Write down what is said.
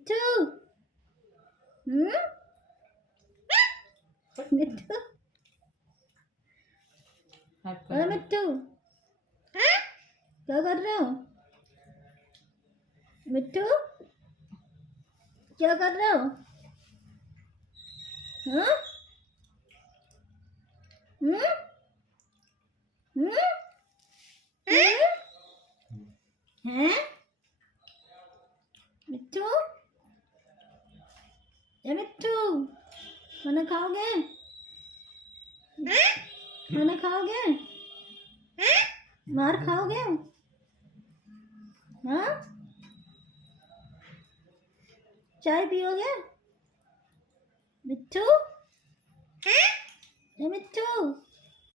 मिट्टू। मिट्टू। अरे मिट्टू, क्या कर रहे हो? मिट्टू, क्या कर रहे हो? हाँ? हम्म? हम्म? हैं? मिट्टू, ये मिट्टू, खाना खाओगे? खाना खाओगे? मार खाओगे? हाँ? चाय पियोगे? मिट्टू, ये मिट्टू।